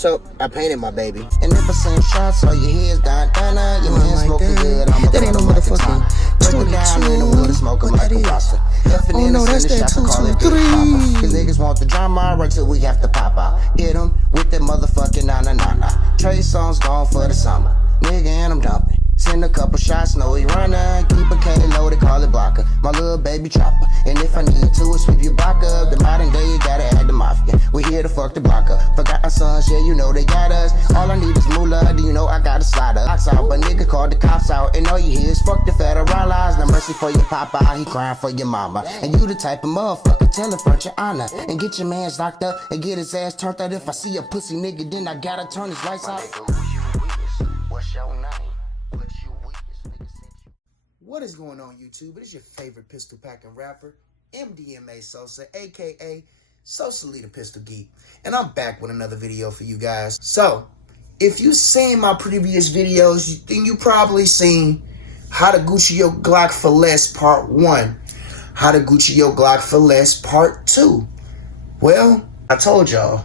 So I painted my baby. And if I send shots, all you hear is down, your hands smoking good. That ain't no motherfucking 22. What that is? Oh no, that's that 223. Cause niggas want the drama right till we have to pop out. Hit them with that motherfucking na. Trey songs gone for the summer. Nigga, and I'm dumping. Send a couple shots, know he running. Keep a K loaded, call it blocker. My little baby chopper. And if I need to, sweep your block up. The modern day, you gotta add the mafia. We here to fuck the block up. Forgot our sons, yeah, you know they got us. All I need is moolah, do you know I got a slider. Locks out, but nigga called the cops out. And all you hear is fuck the federalized. No mercy for your papa, he crying for your mama. And you the type of motherfucker, tell him front your honor. And get your mans locked up and get his ass turned out. If I see a pussy nigga, then I gotta turn his lights out. What's your name? What is going on, YouTube? It is your favorite pistol packing rapper, MDMA Sosa, aka Socially the Pistol Geek, and I'm back with another video for you guys. So, if you've seen my previous videos, then you probably seen how to Gucci your Glock for less part 1, how to Gucci your Glock for less part 2. Well, I told y'all.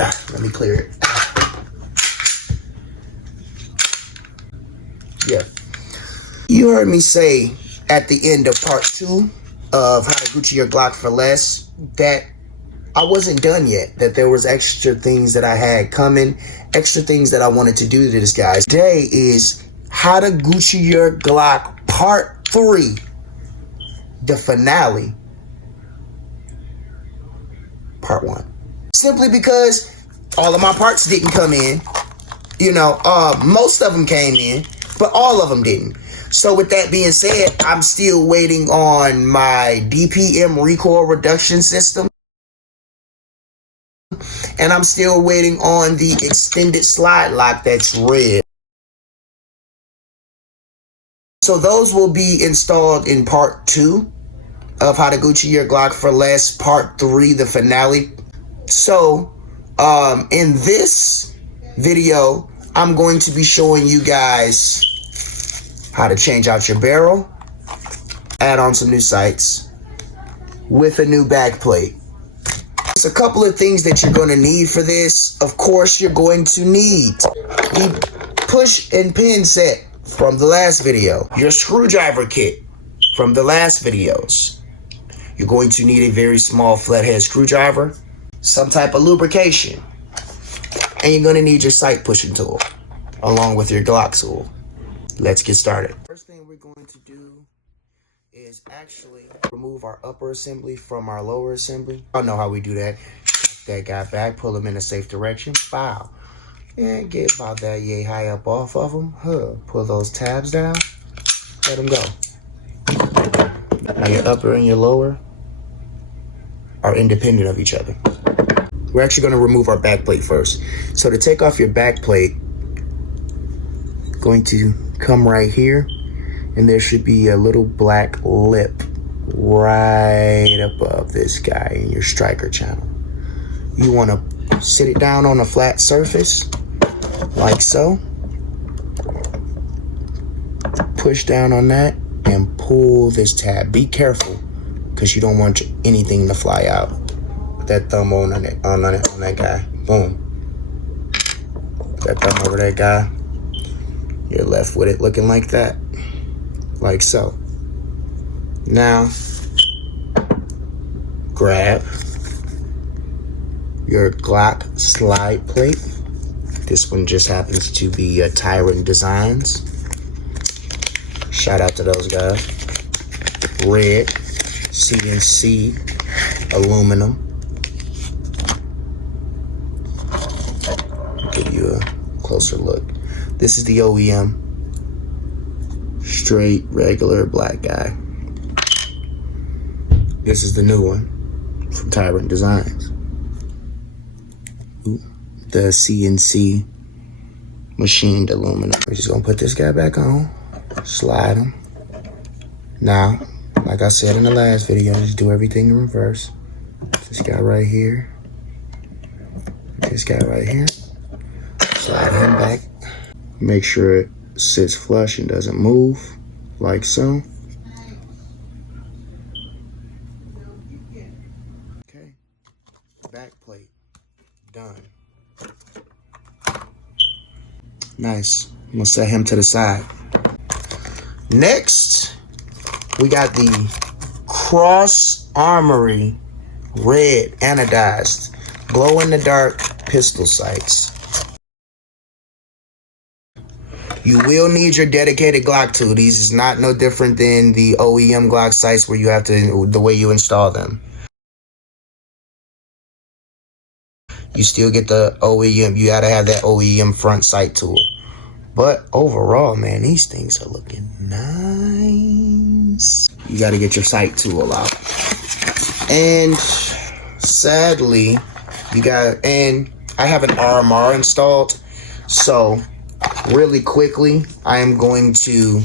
Let me clear it. Yeah. You heard me say at the end of part 2 of how to Gucci your Glock for less that I wasn't done yet, that there was extra things that I had coming, extra things that I wanted to do to this, guys. Today is how to Gucci your Glock part 3, the finale, part 1. Simply because all of my parts didn't come in. You know, most of them came in, but all of them didn't. So with that being said, I'm still waiting on my DPM recoil reduction system. And I'm still waiting on the extended slide lock that's red. So those will be installed in part 2 of how to Gucci your Glock for less, part 3, the finale. So in this video, I'm going to be showing you guys how to change out your barrel, add on some new sights with a new back plate. There's a couple of things that you're going to need for this. Of course, you're going to need the push and pin set from the last video, your screwdriver kit from the last videos. You're going to need a very small flathead screwdriver, some type of lubrication, and you're going to need your sight pushing tool along with your Glock tool. Let's get started. First thing we're going to do is actually remove our upper assembly from our lower assembly. I know how we do that. That guy back, pull him in a safe direction. Bow. And get about that yay high up off of him. Pull those tabs down. Let them go. Now your upper and your lower are independent of each other. We're actually going to remove our back plate first. So to take off your back plate, going to come right here, and there should be a little black lip right above this guy in your striker channel. You want to sit it down on a flat surface like so, push down on that and pull this tab. Be careful because you don't want anything to fly out. Put that thumb on that guy. Boom. Put that thumb over that guy. You're left with it looking like that, like so. Now, grab your Glock slide plate. This one just happens to be Tyrant Designs. Shout out to those guys. Red, CNC, aluminum. Give you a closer look. This is the OEM, straight, regular black guy. This is the new one from Tyrant Designs. The CNC machined aluminum. We're just gonna put this guy back on, slide him. Now, like I said in the last video, just do everything in reverse. This guy right here, this guy right here, slide him back. Make sure it sits flush and doesn't move, like so. Okay, back plate, done. Nice. I'm gonna set him to the side. Next, we got the Cross Armory red anodized glow in the dark pistol sights. You will need your dedicated Glock tool. These is not no different than the OEM Glock sights where you have to, the way you install them. You still get the OEM, you gotta have that OEM front sight tool. But overall, man, these things are looking nice. You gotta get your sight tool out. And sadly, and I have an RMR installed. So really quickly, I am going to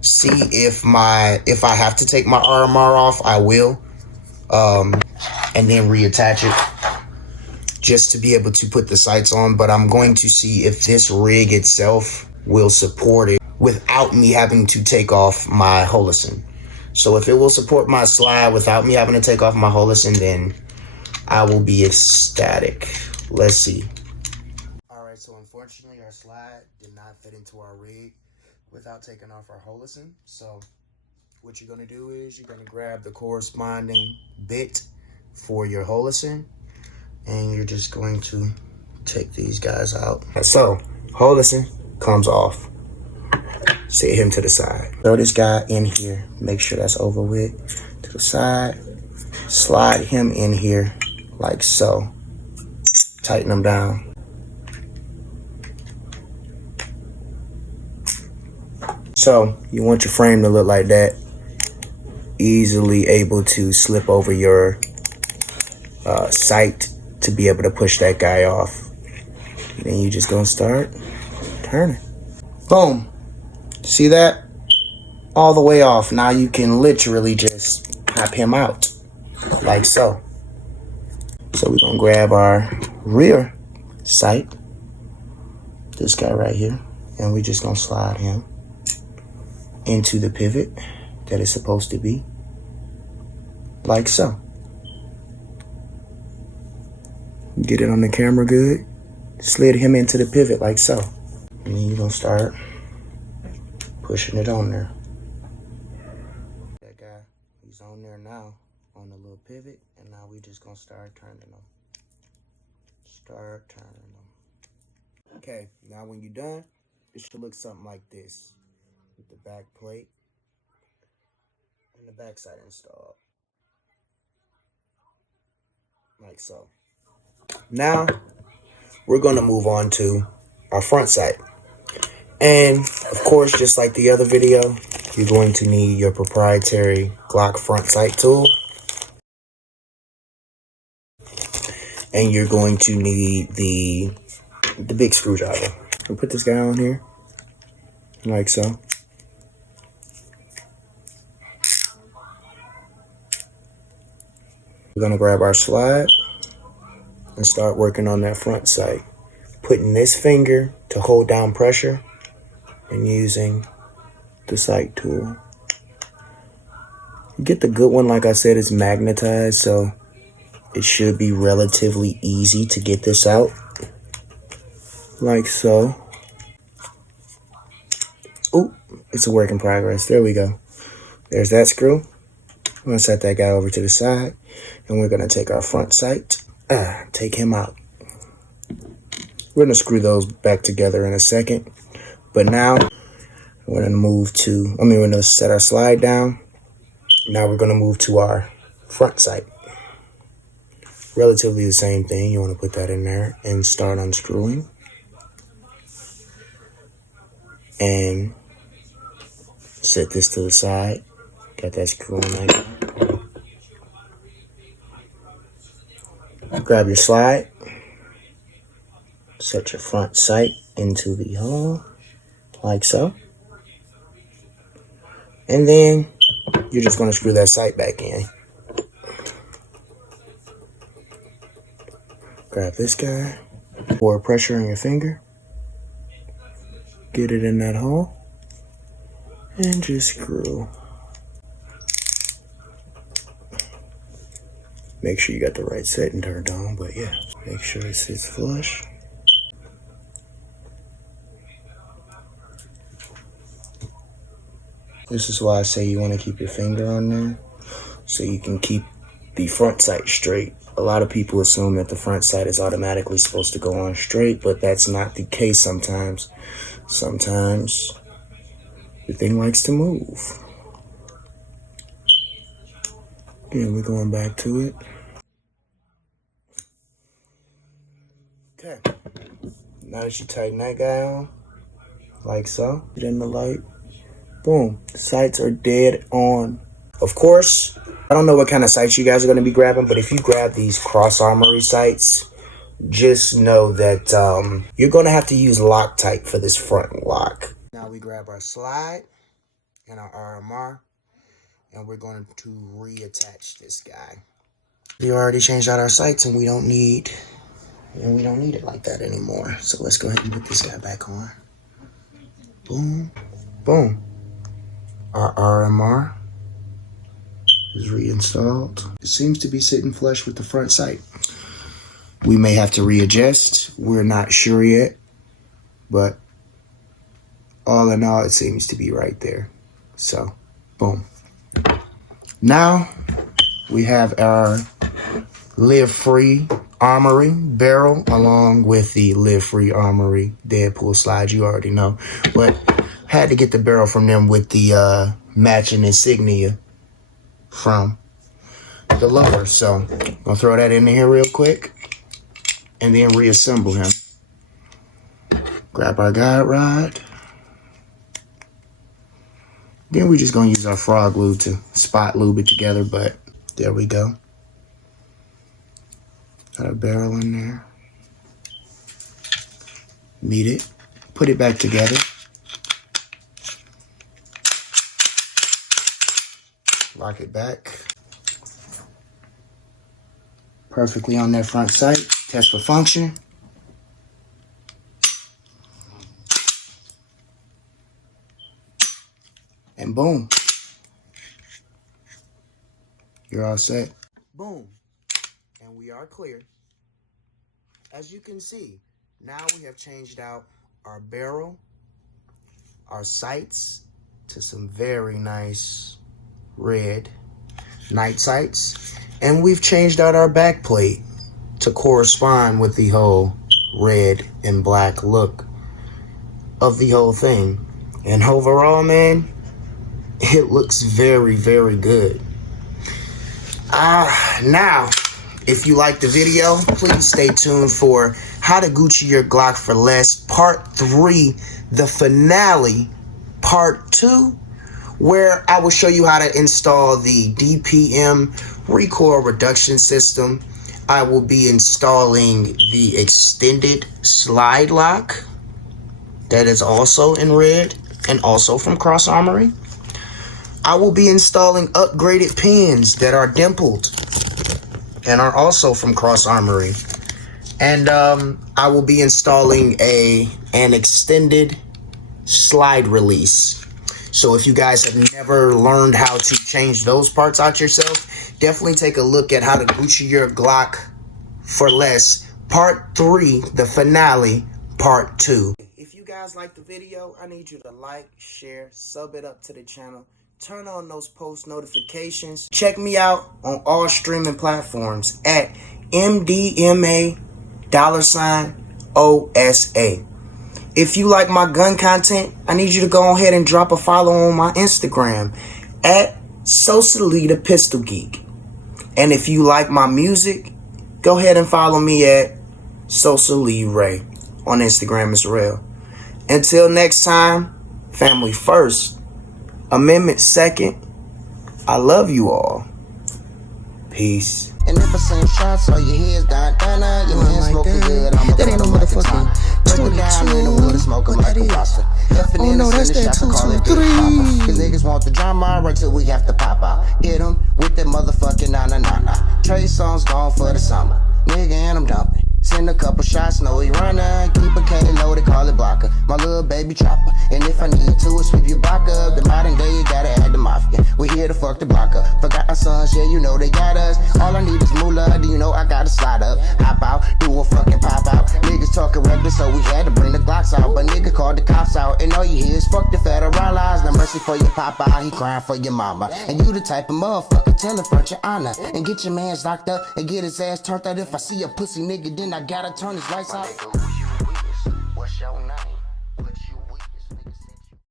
see if I have to take my RMR off, I will. And then reattach it just to be able to put the sights on. But I'm going to see if this rig itself will support it without me having to take off my Holison. So if it will support my slide without me having to take off my Holison, then I will be ecstatic. Let's see. Alright, so unfortunately our slide did not fit into our rig without taking off our Holison. So what you're going to do is you're going to grab the corresponding bit for your Holison, and you're just going to take these guys out. So Holison comes off. Set him to the side. Throw this guy in here. Make sure that's over with. To the side. Slide him in here like so. Tighten him down. So you want your frame to look like that. Easily able to slip over your sight to be able to push that guy off. Then you just gonna start turning. Boom. See that? All the way off. Now you can literally just pop him out like so. So we're gonna grab our rear sight, this guy right here, and we're just gonna slide him into the pivot that it's supposed to be, like so. Get it on the camera good. Slid him into the pivot like so. And then you're gonna start pushing it on there. That guy, he's on there now, on the little pivot, and now we just gonna start turning them. Start turning them. Okay, now when you're done, it should look something like this. With the back plate and the backside installed. Like so. Now, we're gonna move on to our front sight. And of course, just like the other video, you're going to need your proprietary Glock front sight tool. And you're going to need the big screwdriver. I'll put this guy on here, like so. We're gonna grab our slide and start working on that front sight. Putting this finger to hold down pressure and using the sight tool. Get the good one, like I said, it's magnetized, so it should be relatively easy to get this out. Like so. Ooh, it's a work in progress. There we go. There's that screw. I'm gonna set that guy over to the side, and we're gonna take our front sight, take him out. We're gonna screw those back together in a second, but now we're gonna set our slide down. Now we're gonna move to our front sight. Relatively the same thing. You wanna put that in there and start unscrewing. And set this to the side. Got that screw on like that. Grab your slide. Set your front sight into the hole, like so. And then you're just gonna screw that sight back in. Grab this guy. Pour pressure on your finger. Get it in that hole. And just screw. Make sure you got the right setting turned on, but yeah. Make sure it sits flush. This is why I say you want to keep your finger on there so you can keep the front sight straight. A lot of people assume that the front sight is automatically supposed to go on straight, but that's not the case sometimes. Sometimes the thing likes to move. Again, we're going back to it. Okay. Now that you tighten that guy on, like so, get in the light. Boom. The sights are dead on. Of course, I don't know what kind of sights you guys are going to be grabbing, but if you grab these cross armory sights, just know that you're going to have to use Loctite for this front lock. Now we grab our slide and our RMR, and we're going to reattach this guy. We already changed out our sights, and we don't need it like that anymore. So let's go ahead and put this guy back on. Boom, boom. Our RMR is reinstalled. It seems to be sitting flush with the front sight. We may have to readjust. We're not sure yet, but all in all, it seems to be right there. So, boom. Now we have our live-free armory barrel along with the live-free armory Deadpool slide. You already know, but had to get the barrel from them with the matching insignia from the lower. So I'll throw that in here real quick and then reassemble him. Grab our guide rod. Then we're just gonna use our frog glue to spot lube it together, but there we go. Got a barrel in there. Meet it. Put it back together. Lock it back. Perfectly on that front sight. Test for function. And boom. You're all set. Boom. And we are clear. As you can see, now we have changed out our barrel, our sights to some very nice red night sights, and we've changed out our back plate to correspond with the whole red and black look of the whole thing. And overall, man, it looks very, very good. Now, if you like the video, please stay tuned for How to Gucci Your Glock for Less Part 3, the finale, Part 2, where I will show you how to install the DPM recoil reduction system. I will be installing the extended slide lock that is also in red and also from Cross Armory. I will be installing upgraded pins that are dimpled and are also from Cross Armory. And I will be installing an extended slide release. So if you guys have never learned how to change those parts out yourself, definitely take a look at How to Gucci Your Glock for Less Part 3, the finale, Part 2. If you guys like the video, I need you to like, share, sub it up to the channel. Turn on those post notifications. Check me out on all streaming platforms at MDMA $OSA. If you like my gun content, I need you to go ahead and drop a follow on my Instagram at Socialita Pistol Geek. And if you like my music, go ahead and follow me at Socialita Ray on Instagram as well. Until next time, family first, amendment second. I love you all. Peace. And if I send shots or your head's down, your hands smoking good, I'm that ain't no motherfucking 22. Smoking like a pasta. Oh no, that's that 223. Cause niggas want the drama right till we have to pop out. Hit them with that motherfucking na. Trey songs gone for the summer. Nigga and I'm dumping. Send a couple shots, know he running. Keep a K low, they call it blocker. My little baby chopper. And if I need to, sweep your block up. The modern day, you gotta add the mafia. We here to fuck the block up. Forgot our sons, yeah, you know they got us. All I need is moolah, do you know I gotta slide up. Hop out, do a fucking pop out. Niggas talking regular. poppin', so we had to bring the Glocks out. But nigga called the cops out, and all you hear is fuck the federalized. No mercy for your papa, he crying for your mama. And you the type of motherfucker, tell him front your honor. And get your mans locked up and get his ass turned out. If I see a pussy nigga, then I gotta turn his lights out. What's your name?